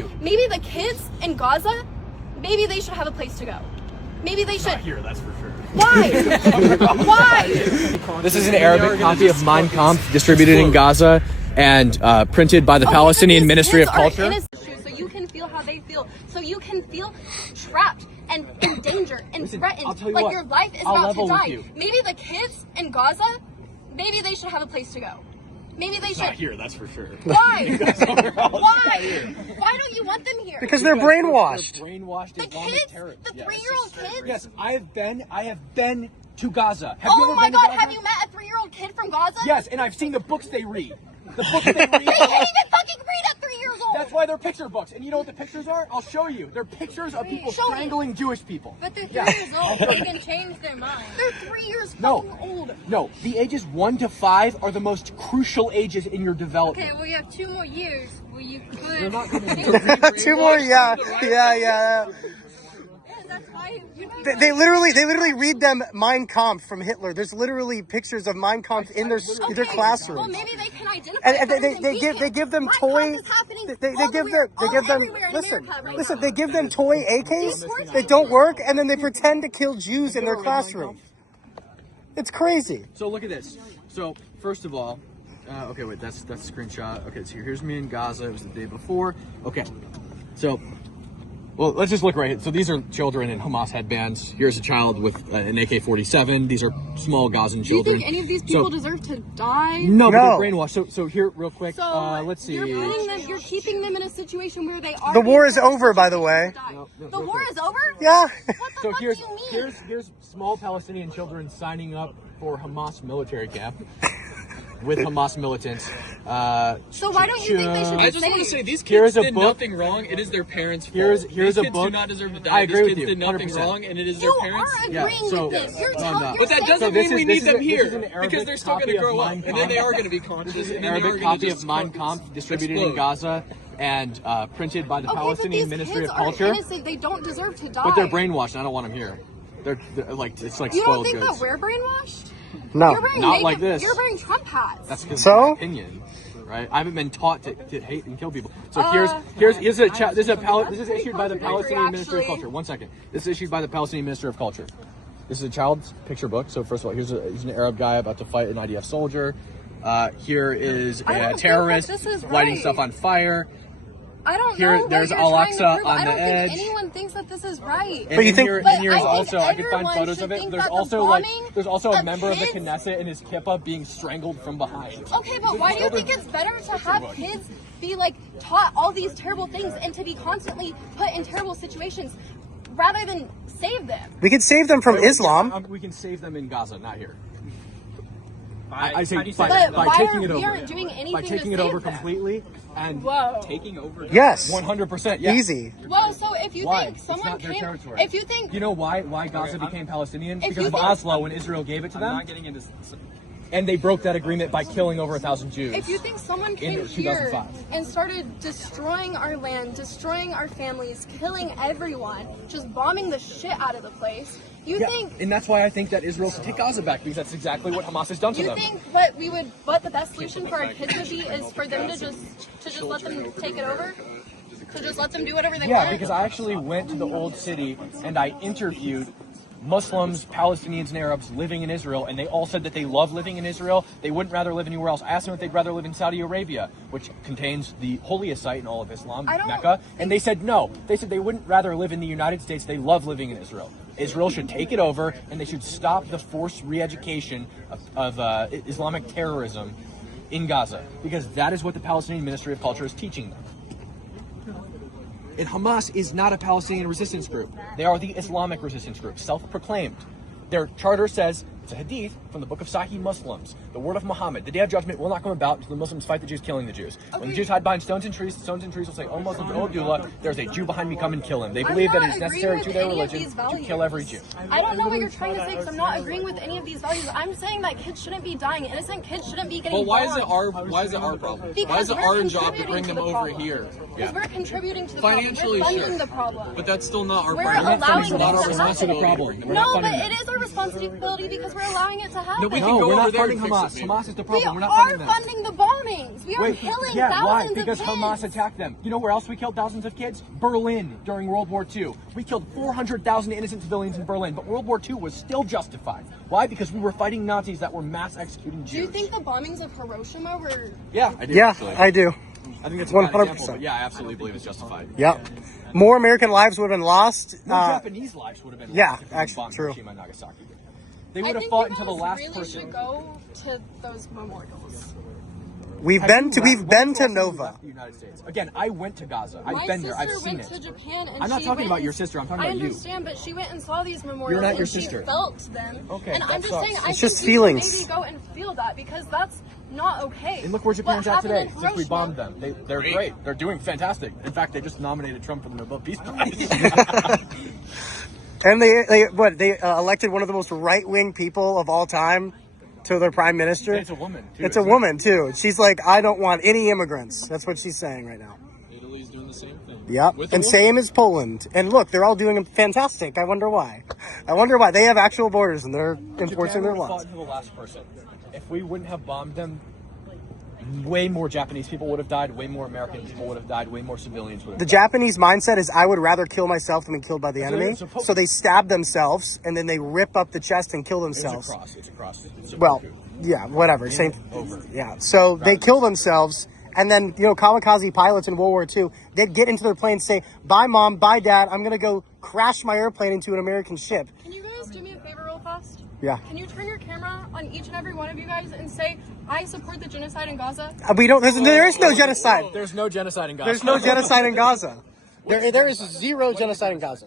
Why? Maybe the kids in Gaza, maybe they should have a place to go. Maybe they should. Not here, that's for sure. Why? Why? This is an Arabic copy of Mein Kampf distributed in Gaza and printed by the Palestinian Ministry of Culture. So you can feel how they feel. So you can feel trapped and in danger and threatened. Like your life is about to die. Maybe the kids in Gaza, maybe they should have a place to go. Maybe they should. Not here, that's for sure. Why? Why? Why don't you want them here? Because they're brainwashed. The kids, the 3-year-old kids. Yes, I have been to Gaza. Oh my God! Have you met a 3-year-old kid from Gaza? Yes, and I've seen the books they read. The books they read. They can't even fucking read at 3 years old. That's why they're picture books. And you know what the pictures are? I'll show you. They're pictures of people strangling Jewish people. But they're 3 years old. They can change their mind. They're 3 years fucking old. No, the ages 1 to 5 are the most crucial ages in your development. Okay, well you have 2 more years where you could. You're not going to 2 more, yeah. That's why you They literally read them Mein Kampf from Hitler. There's literally pictures of Mein Kampf in their classrooms. Well, maybe they can identify. And they give them toy. They give them listen. They give them toy AKs that don't work, and then they pretend to kill Jews in their classroom. It's crazy. So look at this. So first of all, okay, wait, that's a screenshot. Okay, so here's me in Gaza. It was the day before. Okay, so. Well, let's just look right here. So these are children in Hamas headbands. Here's a child with an AK-47. These are small Gazan children. Do you think any of these people deserve to die? No, but they're brainwashed. So here, real quick, So let's see. You're keeping them in a situation where they are. The war is over, by the way. The war is over? Yeah. What the fuck do you mean? Here's small Palestinian children signing up for Hamas military camp with Hamas militants. So why don't you think they should be I just want to safe? say these kids did nothing wrong. It is their parents' fault. Here's these a kids book. do not deserve to die. I agree these with kids you, did nothing 100%. wrong, and it is their You parents' are agreeing with this. You're But that doesn't mean we need them here because they're still going to grow up, Mein and then they are going to be conscious. An Arabic copy of Mein Kampf distributed in Gaza and printed by the Palestinian Ministry of Culture. Innocent. They don't deserve to die. But they're brainwashed, and I don't want them here. They're like, it's like You spoiled don't think goods. that we're brainwashed? No. You're wearing Not like this. You're wearing Trump hats. That's because So? of my opinion, right? I haven't been taught to hate and kill people. So this is issued by the Palestinian Ministry of Culture. 1 second. This is issued by the Palestinian Ministry of Culture. This is a child's picture book. So first of all, here's an Arab guy about to fight an IDF soldier. Here is a terrorist lighting stuff on fire. I don't Here, know. there's what you're trying to Al-Aqsa prove. on I don't the think edge. anyone thinks that this is right. But you think- here's I think also, I could find everyone photos should of it. think There's that the also bombing a of member of the kids- Knesset in his kippah being strangled from behind. Okay, but why do you think it's better to have kids be like taught all these terrible things and to be constantly put in terrible situations rather than save them? We could save them from Islam. We can save them in Gaza, not here. I say say by taking it we over. aren't doing anything By to taking it save over them? completely and Whoa. taking over. Yes. 100%. Yeah. Easy. Well, so if you Why? think It's someone not their came, territory. if you think You know why Gaza became Palestinian? If Because you of think- Oslo when Israel gave it to I'm them, not getting into. and they broke that agreement by killing over 1,000 Jews. If you think someone came in here 2005. and started destroying our land, destroying our families, killing everyone, just bombing the shit out of the place, you think and that's why I think that Israel should take Gaza back, because that's exactly what Hamas has done to you them. think what the best solution for our kids would be is for them to just let them take it over? To just let them do whatever they want? Yeah, because I actually went to the old city and I interviewed Muslims, Palestinians, and Arabs living in Israel, and they all said that they love living in Israel. They wouldn't rather live anywhere else. I asked them if they'd rather live in Saudi Arabia, which contains the holiest site in all of Islam, Mecca, and they said no. They said they wouldn't rather live in the United States. They love living in Israel. Israel should take it over, and they should stop the forced re-education of Islamic terrorism in Gaza, because that is what the Palestinian Ministry of Culture is teaching them. And Hamas is not a Palestinian resistance group. They are the Islamic resistance group, self-proclaimed. Their charter says, it's a hadith from the book of Sahih Muslims, the word of Muhammad. The day of judgment will not come about until the Muslims fight the Jews, killing the Jews. When the Jews hide behind stones and trees will say, "Oh Muslims, oh Abdullah, there's a Jew behind me, come and kill him." They believe that it is necessary to their religion to kill every Jew. I don't know what you're trying to say, because I'm not agreeing with any of these values. I'm saying that kids shouldn't be dying. Innocent kids shouldn't be getting Well, why is it bombed. our problem? Because Why is it we're our job to contributing bring to them the over problem. here? Because we're contributing to the Financially, problem. We're funding sure. the problem. But that's still not our We're problem. allowing It's them not our to responsibility. problem. to bring them We're not No, funding but them. it is our responsibility because because we're allowing it to happen. No, we can No, go we're over not there funding and fix Hamas. it, Hamas is the We problem. We're not are funding them. funding the bombings. We are killing thousands why? of Because kids. Hamas attacked them. You know where else we killed thousands of kids? Berlin during World War II. We killed 400,000 innocent civilians in Berlin, but World War II was still justified. Why? Because we were fighting Nazis that were mass executing Jews. Do you think the bombings of Hiroshima were... Yeah, I do. Yeah, actually. I do. I think it's a bad 100%. example, but yeah, I absolutely believe it's justified. Yep. More American lives would have been lost. More Japanese lives would have been yeah, lost if we actually, bombed true. Hiroshima and Nagasaki. They I would have think fought you until the guys last really person. should go to those memorials. We've been to Nova. The United States. Again, I went to Gaza. I've My been there. I've sister seen went it. to Japan and I'm not she talking went about and- your sister. I'm talking about I you. understand, but she went and saw these memorials You're not and your she sister. felt them. Okay, and that I'm just sucks. saying, I It's think just you feelings. should maybe go and feel that because that's not okay. And look where Japan's What at today happened in since we Hiroshima- bombed them. They're great. They're doing fantastic. In fact, they just nominated Trump for the Nobel Peace Prize. And they elected one of the most right-wing people of all time to their prime minister. It's a woman, too. It's a woman, too. She's like, I don't want any immigrants. That's what she's saying right now. Italy's doing the same thing. Yep. With a And woman. same as Poland. And look, they're all doing fantastic. I wonder why. They have actual borders and they're enforcing their Japan would have fought laws. until the last person. If we wouldn't have bombed them, way more Japanese people would have died, way more American people would have died, way more civilians would have The died. Japanese mindset is I would rather kill myself than be killed by the That's enemy. what it's supposed So they stab themselves and then they rip up the chest and kill themselves. It's a cross. It's a Well, coup. yeah, whatever. Same. Over. Yeah. So they kill themselves, and then kamikaze pilots in World War II, they'd get into their plane and say, "Bye, mom. Bye, dad. I'm gonna go crash my airplane into an American ship." Can you guys do me a favor real fast? Yeah. Can you turn your camera on each and every one of you guys and say, I support the genocide in Gaza? We don't. There is no genocide. There's no genocide in Gaza. There's no genocide in Gaza. There is zero genocide in Gaza.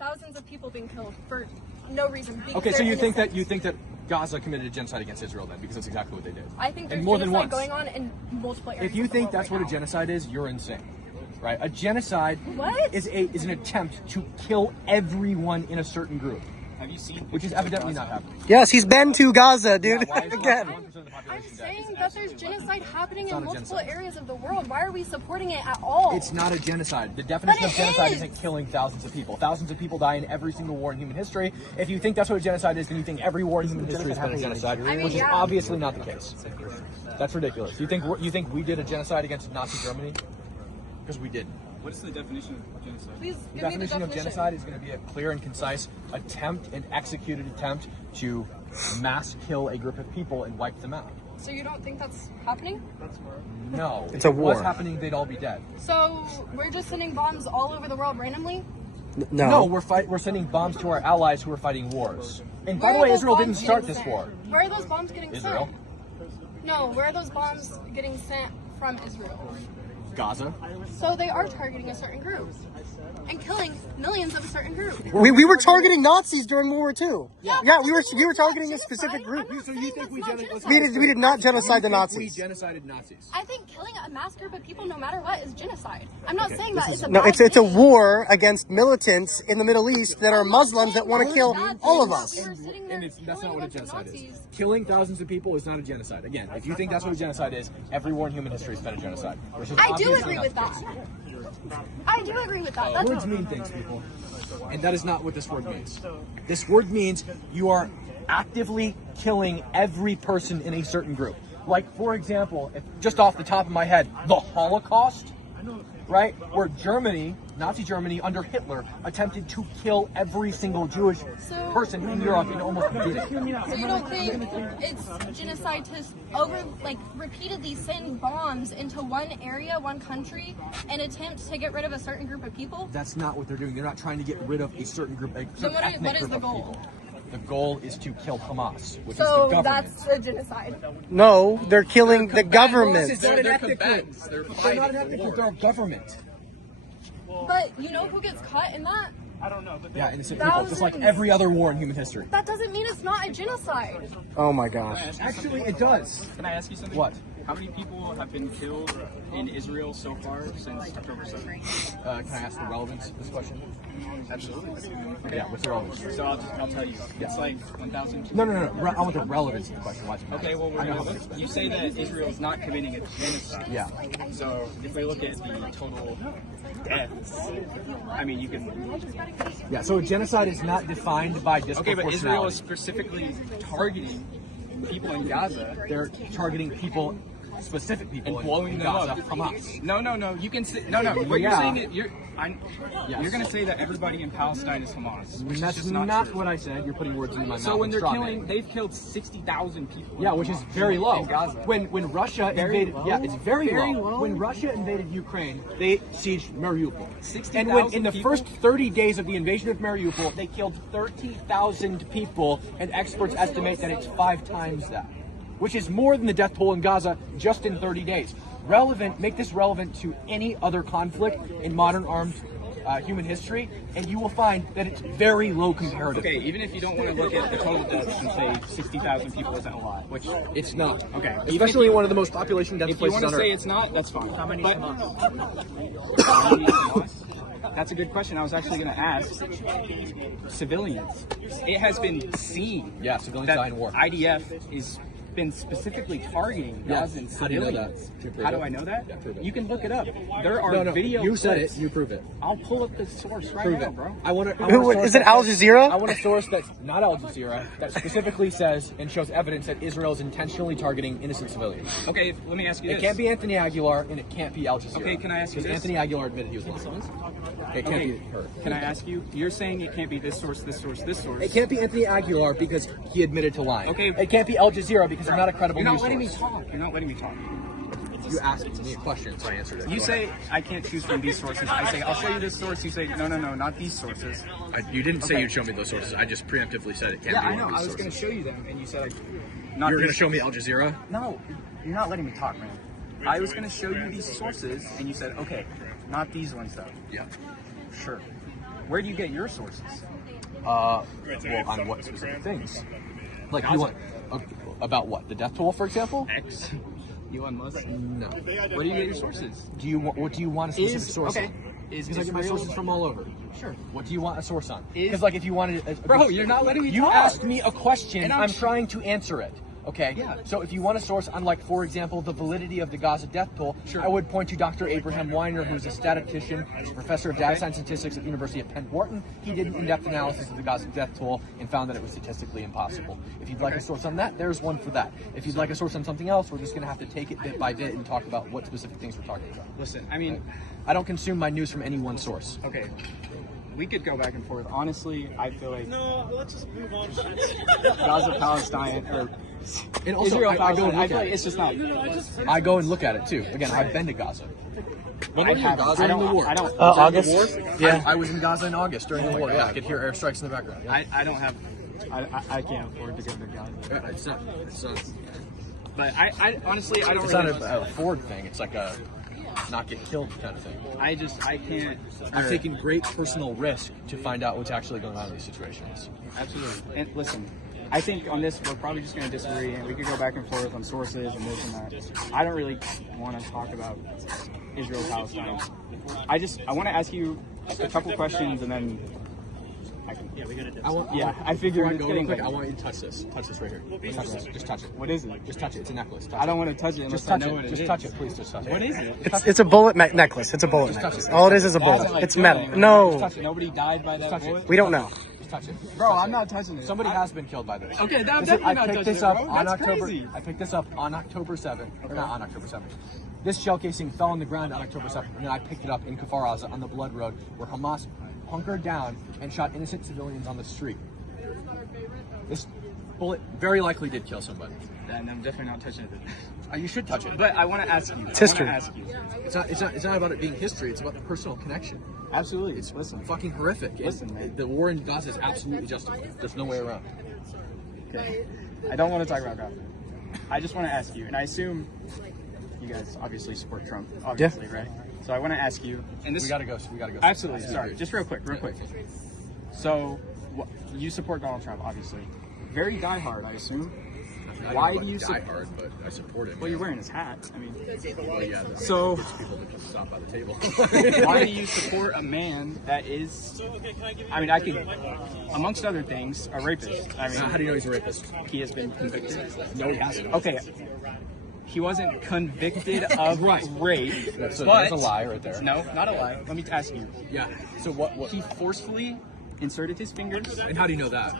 Thousands of people being killed for no reason. because Okay, so they're you think innocent. that Gaza committed a genocide against Israel then, because that's exactly what they did. I think there's and more than genocide once. going on in multiple areas. If you of the think world that's right what a now. genocide is, you're insane, right? A genocide What? is an attempt to kill everyone in a certain group, Have you seen? which is evidently not happening. Yes, he's been to Gaza, dude. Yeah, why is Again. 1% of the population I'm dead? saying that there's genocide happening in not a multiple genocide. areas of the world. Why are we supporting it at all? It's not a genocide. The definition But of it genocide is. isn't killing thousands of people. Thousands of people die in every single war in human history. If you think that's what a genocide is, then you think every war in human history has been a genocide, I mean, which is yeah. obviously not the case. That's ridiculous. You think we did a genocide against Nazi Germany? Because we didn't. What is the definition of genocide? Please The give me the definition of genocide is going to be a clear and concise attempt, an executed attempt to mass kill a group of people and wipe them out. So you don't think that's happening? No. It's a If it was war. happening, they'd all be dead. So we're just sending bombs all over the world randomly? No, we're sending bombs to our allies who are fighting wars. And by Where the are way, those Israel didn't bombs start getting this sent? war. Where are those bombs getting Israel. sent? No, where are those bombs getting sent from Israel? Gaza. So they are targeting a certain group and killing millions of a certain group. We were targeting Nazis during World War II. Yeah, Yeah, but we were that's not targeting a genocide. specific group. I'm not So you saying think we that's not genocide- genocide. We did not genocide the We Nazis. genocided Nazis. I think killing a mass group of people, no matter what, is genocide. I'm not saying that it's a No, bad it's a thing. war against militants in the Middle East that are Muslims that want to kill all of us. We were sitting there And that's not killing what a bunch of genocide is. Nazis. Killing thousands of people is not a genocide. Again, if you think that's what a genocide is, every war in human history has been a genocide. Which is I do obviously agree not with the that. case. I do agree with that. That's Words mean things, people. And that is not what this word means. This word means you are actively killing every person in a certain group. Like, for example, if, just off the top of my head, the Holocaust, right? Where Germany, Nazi Germany under Hitler, attempted to kill every single Jewish person in Europe and almost did it. So you don't think it's genocide to repeatedly send bombs into one area, one country, and attempt to get rid of a certain group of people? That's not what they're doing. They're not trying to get rid of a certain group, a certain what is- ethnic what is group the of goal? people. The goal is to kill Hamas, which is the So government. that's a genocide. No, they're killing the government. It's not an They're ethnic group. combatants. They're They're not fighting an ethnic for group. They're a government. But you know who gets caught in that? Yeah, innocent people, just like Thousands. every other war in human history. That doesn't mean it's not a genocide. Oh my gosh. Actually, it does. Can I ask you something? What? How many people have been killed in Israel so far since October 7th? Can I ask the relevance of this question? Absolutely. Okay. Yeah, what's the relevance? So I'll tell you. It's like 1,000. No. I want the relevance of the question. Watch it. Okay, well, you say that Israel is not committing a genocide. Yeah. So if we look at the total deaths, I mean, you can. Yeah, so a genocide is not defined by Okay, disproportionality. but Israel is specifically targeting people in Gaza. They're targeting people, specific people, And blowing in them Gaza, up. Hamas. No. You can say no. What you're Yeah. saying is you're Yes. going to say that everybody in Palestine is Hamas. Which That's is just not true. what I said. You're putting words in my mouth. So when and they're straw killing, man. they've killed 60,000 people. Yeah, which is very low. In Gaza. When Russia invaded, low? yeah, it's very Very low. low? When Russia invaded Ukraine, they sieged Mariupol. 60,000 And when in the people? first 30 days of the invasion of Mariupol, they killed 30,000 people, and experts estimate that it's 5 times that, which is more than the death toll in Gaza just in 30 days. Make this relevant to any other conflict in modern armed human history, and you will find that it's very low comparatively. Okay, even if you don't want to look at the total deaths and say 60,000 people isn't a lot, which It's not. Okay. Especially in one of the most population dense if you places want on to say Earth. it's not, that's fine. How many That's a good question. I was actually going to ask civilians. It has been seen Yeah, civilians that die in war. IDF is been specifically targeting Gazan How do you know civilians. that? Can you prove How do it? I know that? Yeah, prove it. You can look it up. There are No, video you said clips. it. You prove it. I'll pull up the source right Prove now, it, bro. I want to. Is it Al Jazeera? I want a source that's not Al Jazeera that specifically says and shows evidence that Israel is intentionally targeting innocent civilians. Okay, let me ask you It this. can't be Anthony Aguilar and it can't be Al Jazeera. Okay, can I ask you Because this? Anthony Aguilar admitted he was lying. It can't Okay, be her. can I ask you? You're saying it can't be this source, this source, this source. It can't be Anthony Aguilar because he admitted to lying. Okay. It can't be Al Jazeera because they're not a credible You're not news letting me source. talk. You're not letting me talk. You asked me a question, so I answered it. You Go say ahead. I can't choose from these sources. I say I'll show you this source. You say no, not these sources. You didn't say Okay. you'd show me those sources. I just preemptively said it can't Yeah, be I one know. of I these was going to sources. show you them, and you said not. You're going to these- show me Al Jazeera? No, you're not letting me talk, man. I was going to show you these sources, and you said okay, not these ones though. Yeah. Sure. Where do you get your sources? Well, on what specific things? Like you want about what? The death toll, for example? X. Elon Musk. No. Where do you get your sources? What do you want a specific source okay. on? Is Because I get my Israel- sources from all over. Sure. What do you want a source on? Is- Because like if you wanted, Bro, you're not letting me You talk. asked me a question. And I'm I'm trying to answer it. Okay. Yeah. So if you want a source on, like, for example, the validity of the Gaza death toll, Sure. I would point to Dr. Abraham Weiner, who's a statistician, professor of data science and statistics at the University of Penn Wharton. He did an in-depth analysis of the Gaza death toll and found that it was statistically impossible. If you'd like a source on that, there's one for that. If you'd like a source on something else, we're just going to have to take it bit by bit and talk about what specific things we're talking about. Listen, I mean, I don't consume my news from any one source. okay. We could go back and forth. Honestly, I feel like let's just move on. Gaza, Palestine, or And also, Israel, I go Palestine. and I look feel at like it. it's just not. I go and look at it too. Again, I've been to Gaza. When were you in haven't. Gaza I during the don't- war? I don't- August. War? Yeah. I was in Gaza in August during the war. Yeah, I could hear airstrikes in the background. Yeah. I don't have. I can't afford to go to Gaza. It's not. But I honestly, I don't It's really. not a Ford thing. It's like a not get killed kind of thing. I can't. I've taken great personal risk to find out what's actually going on in these situations. Absolutely. And listen, I think on this we're probably just going to disagree, and we could go back and forth on sources and this and that. I don't really want to talk about Israel Palestine. I want to ask you just a couple questions, and then I can. I figured Before I it's go getting real quick, late. I want you to touch this. Touch this right here. Touch this. Just touch it. What is it? Just touch it. It's a necklace. Touch I don't want to touch it unless Just touch I know what it. it Just is. touch it, please. Just touch it. What is it? It's a bullet necklace. It's a bullet touch necklace. it. All it is a Why is bullet. it, like, It's killing metal. anyone? No, Just touch it. Nobody died by that touch it. bullet? we don't know. Just touch it. Bro, I'm not touching it. Somebody has been killed by this. Okay, now This is- definitely not I picked touching this it, up bro. on That's October. crazy. I picked this up on October 7th, or not on October 7th. This shell casing fell on the ground on October 7th, and then I picked it up in Kfar Aza on the Blood Road, where Hamas hunkered down and shot innocent civilians on the street. This bullet very likely did kill somebody. Then I'm definitely not touching it. You should touch it. But I want to ask you. It's history. It's not about it being history. It's about the personal connection. Absolutely. It's listen. Fucking horrific. Listen, man. The war in Gaza is absolutely justified. There's no way around. Okay. I don't want to talk about Gaza. I just want to ask you, and I assume you guys obviously support Trump, obviously, right? So I want to ask you, and this We gotta go. We gotta go. absolutely. Sorry, just real quick. So you support Donald Trump, obviously. Very diehard, I assume. Why do you die hard, but I support him. Well, you're wearing his hat. I mean, Well, yeah. so People to just stop by the table. why do you support a man that is? I mean, I could, amongst other things, a rapist. I mean, How do you know he's a rapist? he has been convicted. No, he hasn't. Okay, he wasn't convicted of rape. So but, that's a lie right there. No, not a lie. Let me ask you. Yeah. So what? He forcefully inserted his fingers And how do you know that?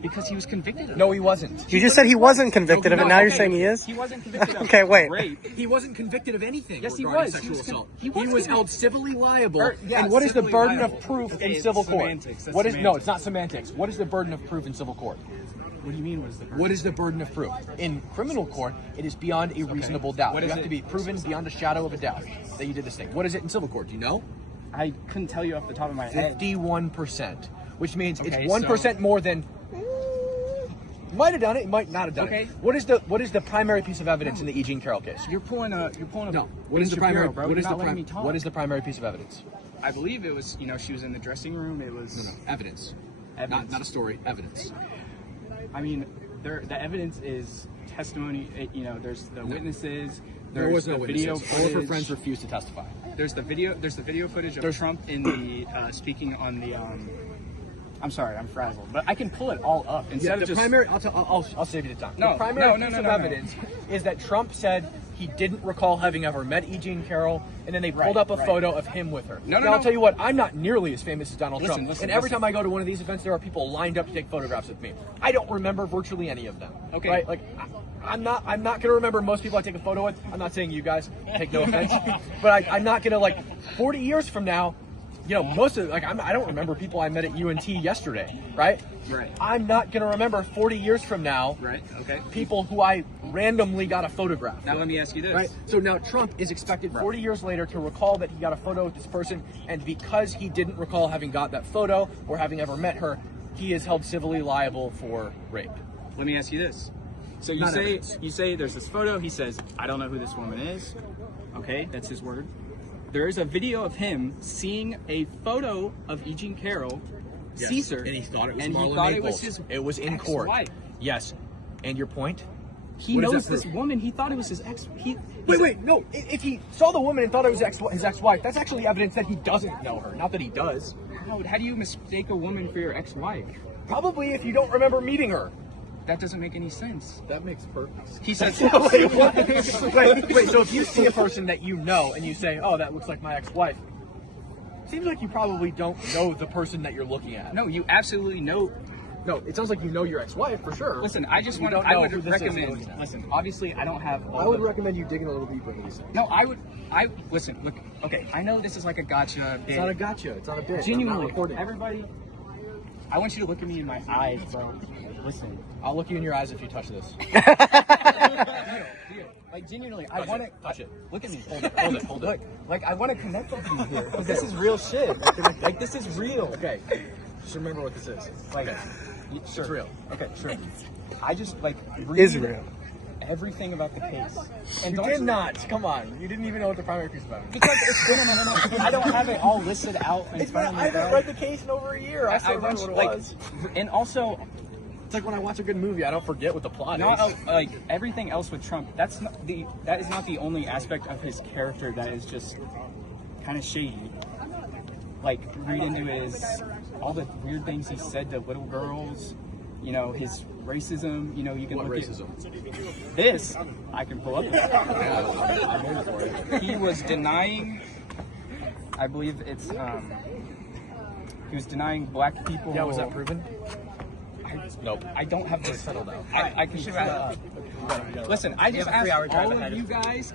because he was convicted of No, he wasn't. You just said he wasn't convicted of it. Now you're okay. saying he is? He wasn't convicted of Okay, wait. rape. He wasn't convicted of anything. Yes, he regarding was. He Sexual was assault. he was He was held civilly liable. And what is the civilly burden liable. of proof Okay, in civil court? semantics, that's What is no? semantics. It's not semantics. What is the burden of proof in civil court? What do you mean? What is the burden? What is the burden of proof? In criminal court, it is beyond a reasonable doubt. What You is have it? to be proven beyond a shadow of a doubt that you did this thing. What is it in civil court? Do you know? I couldn't tell you off the top of my head. 51%, which means Okay, it's 1% more than. You might have done it. You might not have done Okay. it. What is the primary piece of evidence in the E. Jean Carroll case? You're pulling a. No. What is the primary? Bro. What You're is the not letting me primary? talk. What is the primary piece of evidence? I believe it was. She was in the dressing room. It was. No. Evidence. Evidence. Not a story. Evidence. I mean, the evidence is testimony. There's the witnesses. There There's was no the witnesses. video All of her footage. friends refused to testify. There's the video footage of Trump in the speaking on the. I'm sorry, I'm frazzled, but I can pull it all up instead of the just. primary. I'll save you the time. No, the primary no, piece no, of no, no. evidence is that Trump said he didn't recall having ever met E. Jean Carroll, and then they pulled up a right. photo of him with her. No, now, I'll no. tell you what, I'm not nearly as famous as Donald Listen, Trump, listen, and every listen. time I go to one of these events, there are people lined up to take photographs with me. I don't remember virtually any of them. Okay. Right? Like, I'm not going to remember most people I take a photo with. I'm not saying you guys, take no offense, but I'm not going to 40 years from now. Most of I don't remember people I met at UNT yesterday, right? Right. I'm not going to remember 40 years from now Right. Okay. people who I randomly got a photograph. Now let me ask you this. Right. So now Trump is expected 40 years later to recall that he got a photo with this person, and because he didn't recall having got that photo or having ever met her, he is held civilly liable for rape. Let me ask you this. So Not evidence. you say there's this photo. He says, I don't know who this woman is. Okay, that's his word. There is a video of him seeing a photo of E. Jean Carroll, Yes. Caesar, And he thought it was and he Marla thought Maples. it was his. It was in court. ex-wife. Yes. And your point? He What does knows that this prove? woman. He thought it was his ex. Wait, no. If he saw the woman and thought it was his ex-wife, that's actually evidence that he doesn't know her. Not that he does. How do you mistake a woman for your ex-wife? Probably if you don't remember meeting her. That doesn't make any sense. That makes perfect sense. He says, Wait, what? wait, so if you see a person that you know and you say, oh, that looks like my ex-wife, seems like you probably don't know the person that you're looking at. no, you absolutely know. No, it sounds like you know your ex-wife for sure. Listen, I just You want. don't I know would who this is recommend. looking at. Listen, obviously, I don't have. I would recommend you digging a little deeper into these things. No, listen. Look, okay. I know this is like a gotcha. It's not a gotcha. It's not a bit. I'm not Genuinely, recording. everybody. I want you to look at me in my eyes, bro. Listen. I'll look you in your eyes if you touch this. Like genuinely, I want to touch it. Look at me. Hold it. Like I want to connect with you here. 'Cause This is real shit. Like this is real. Okay. Just remember what this is. Like, Sure. It's real. Okay, sure. I just like read Israel. everything about the case. And You don't did not. Come on. You didn't even know what the primary piece about it. Because it's been no. I don't have it all listed out in front of me. I haven't bro. read the case in over a year. I still remember what it was. And also, It's like when I watch a good movie, I don't forget what the plot not is. like everything else with Trump. That is not the only aspect of his character that is just kind of shady. Like read into all the weird things he said to little girls. His racism. You can What look racism? at this. I can pull up. I'm here for it. He was denying. I believe it's. He was denying black people. Yeah, was that proven? Nope. I don't have this settled out. I can. Listen, I just have a 3-hour asked drive all ahead of of you guys.